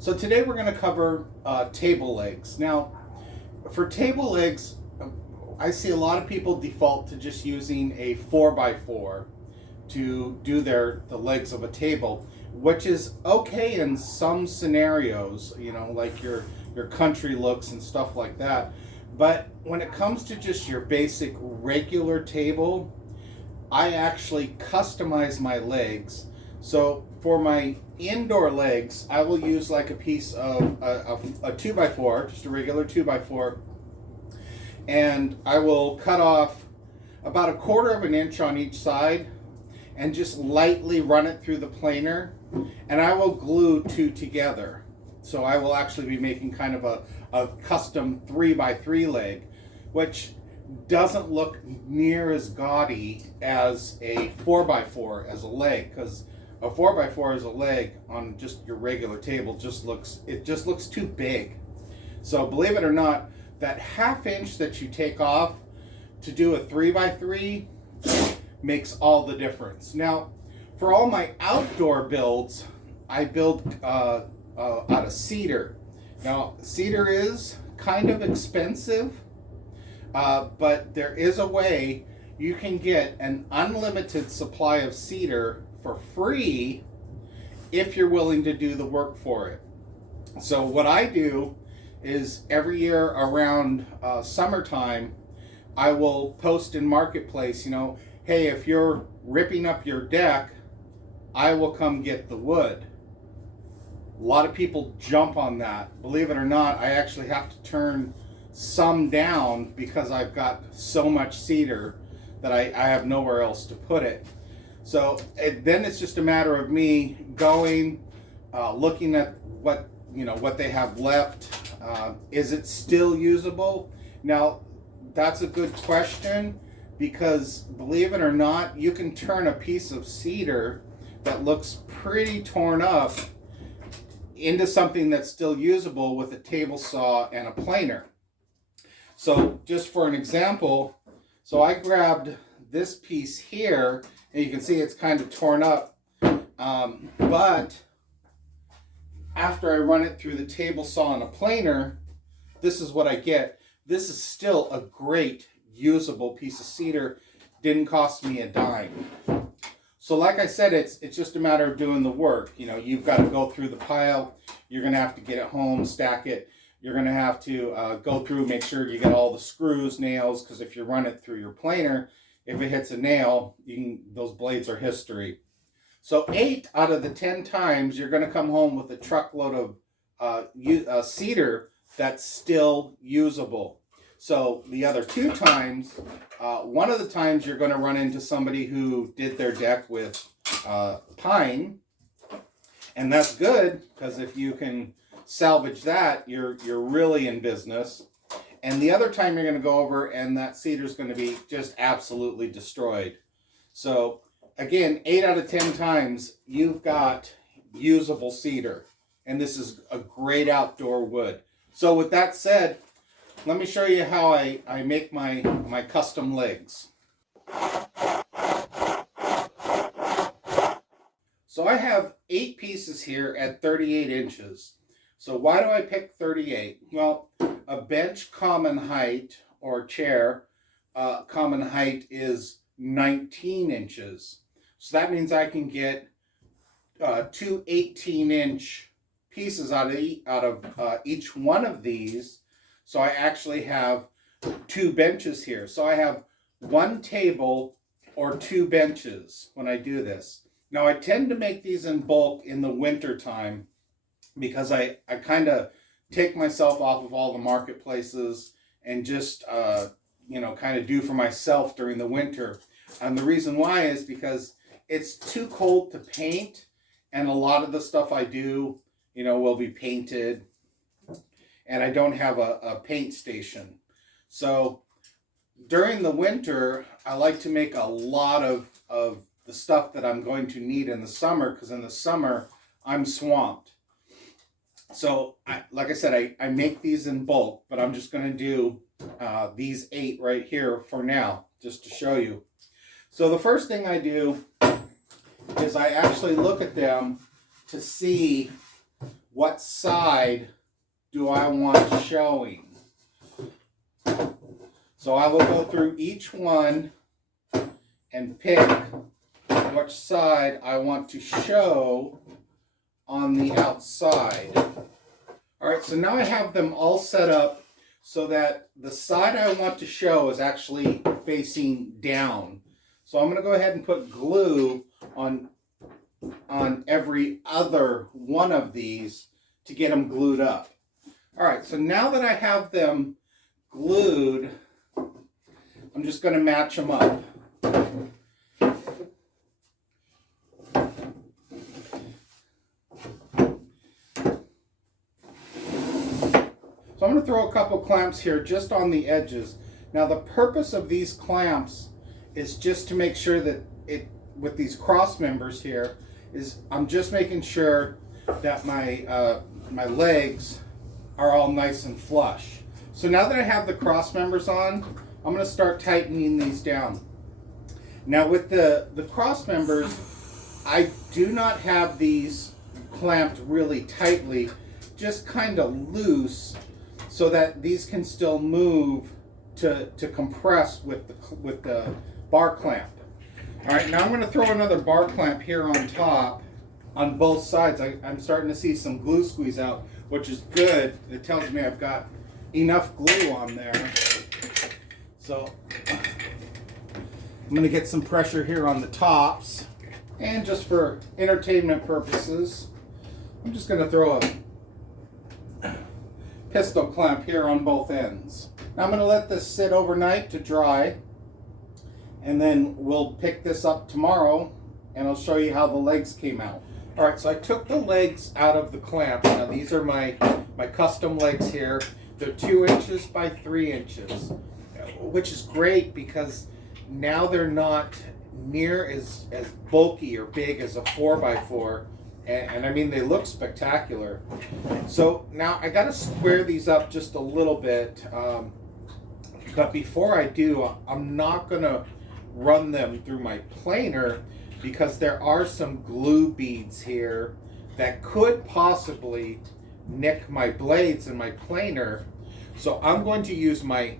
So today we're going to cover table legs. Now, for table legs, I see a lot of people default to just using a 4x4 to do the legs of a table, which is okay in some scenarios, like your country looks and stuff like that. But when it comes to just your basic regular table, I actually customize my legs. So for my indoor legs, I will use like a piece of a 2x4, just a regular 2x4, and I will cut off about 1/4 of an inch on each side and just lightly run it through the planer, and I will glue two together. So I will actually be making kind of a custom 3x3 leg, which doesn't look near as gaudy as a 4x4 as a leg, because a 4x4 as a leg on just your regular table just looks too big. So believe it or not, that 1/2 inch that you take off to do a 3x3 makes all the difference. Now, for all my outdoor builds, I build out of cedar. Now, cedar is kind of expensive, but there is a way you can get an unlimited supply of cedar for free if you're willing to do the work for it. So what I do is every year around summertime, I will post in Marketplace, hey, if you're ripping up your deck, I will come get the wood. A lot of people jump on that. Believe it or not, I actually have to turn some down because I've got so much cedar that I have nowhere else to put it. So then it's just a matter of me going, looking at what they have left. Is it still usable? Now, that's a good question, because believe it or not, you can turn a piece of cedar that looks pretty torn up into something that's still usable with a table saw and a planer. So just for an example, so I grabbed this piece here, and you can see it's kind of torn up, but after I run it through the table saw and a planer, this is what I get. This is still a great usable piece of cedar. Didn't cost me a dime. So like I said, it's just a matter of doing the work. You've got to go through the pile. You're going to have to get it home, stack it. You're going to have to go through, make sure you get all the screws, nails, because if you run it through your planer, if it hits a nail, those blades are history. So 8 out of the 10 times, you're going to come home with a truckload of cedar that's still usable. So the other 2 times, one of the times you're going to run into somebody who did their deck with pine, and that's good, because if you can salvage that, you're really in business. And the other time you're going to go over and that cedar is going to be just absolutely destroyed. So again, 8 out of 10 times you've got usable cedar, and this is a great outdoor wood. So with that said, let me show you how I make my custom legs. So I have 8 pieces here at 38 inches. So why do I pick 38? Well, a bench common height, or chair common height, is 19 inches. So that means I can get 2 18-inch pieces out of each one of these. So I actually have 2 benches here. So I have 1 table or 2 benches when I do this. Now I tend to make these in bulk in the winter time, because I kind of take myself off of all the marketplaces and just kind of do for myself during the winter. And the reason why is because it's too cold to paint, and a lot of the stuff I do will be painted, and I don't have a paint station. So during the winter, I like to make a lot of the stuff that I'm going to need in the summer, because in the summer I'm swamped. So like I said, I make these in bulk, but I'm just going to do these 8 right here for now, just to show you. So the first thing I do is I actually look at them to see what side do I want showing. So I will go through each one and pick which side I want to show on the outside. All right, so now I have them all set up so that the side I want to show is actually facing down. So I'm going to go ahead and put glue on every other one of these to get them glued up. All right, so now that I have them glued, I'm just going to match them up. So I'm going to throw a couple clamps here just on the edges. Now the purpose of these clamps is just to make sure that with these cross members here, I'm just making sure that my legs are all nice and flush. So now that I have the cross members on, I'm going to start tightening these down. Now with the cross members, I do not have these clamped really tightly, just kind of loose, so that these can still move to compress with the bar clamp. All right, now I'm going to throw another bar clamp here on top on both sides. I'm starting to see some glue squeeze out, which is good. It tells me I've got enough glue on there. So I'm going to get some pressure here on the tops. And just for entertainment purposes, I'm just going to throw a pistol clamp here on both ends. Now I'm going to let this sit overnight to dry, and then we'll pick this up tomorrow and I'll show you how the legs came out. Alright, so I took the legs out of the clamp. Now these are my custom legs here. They're 2 inches by 3 inches, which is great because now they're not near as bulky or big as a 4x4. And I mean, they look spectacular. So now I got to square these up just a little bit. But before I do, I'm not going to run them through my planer because there are some glue beads here that could possibly nick my blades in my planer. So I'm going to use my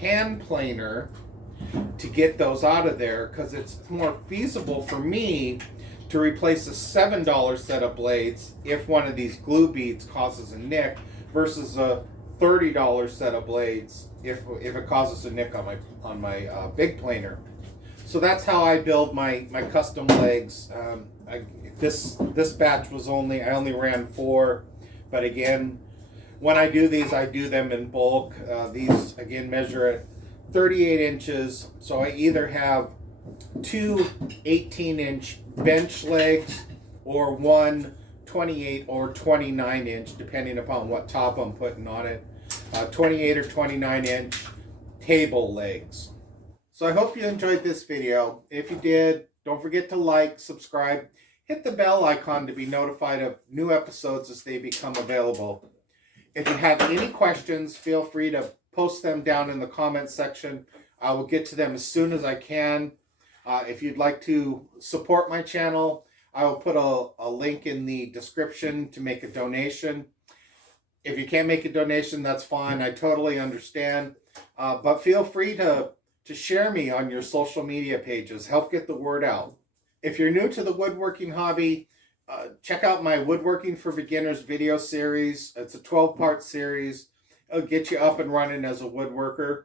hand planer to get those out of there because it's more feasible for me to replace a $7 set of blades if one of these glue beads causes a nick versus a $30 set of blades if it causes a nick on my big planer. So that's how I build my custom legs. This batch was I only ran 4, but again, when I do these, I do them in bulk. These again measure at 38 inches, so I either have 2 18-inch bench legs or 1 28 or 29 inch, depending upon what top I'm putting on it. 28 or 29 inch table legs. So I hope you enjoyed this video. If you did, don't forget to like, subscribe, hit the bell icon to be notified of new episodes as they become available. If you have any questions, feel free to post them down in the comments section. I will get to them as soon as I can. If you'd like to support my channel, I will put a link in the description to make a donation. If you can't make a donation, that's fine. I totally understand. But feel free to share me on your social media pages. Help get the word out. If you're new to the woodworking hobby, check out my Woodworking for Beginners video series. It's a 12-part series. It'll get you up and running as a woodworker.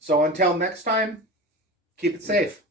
So until next time, keep it safe.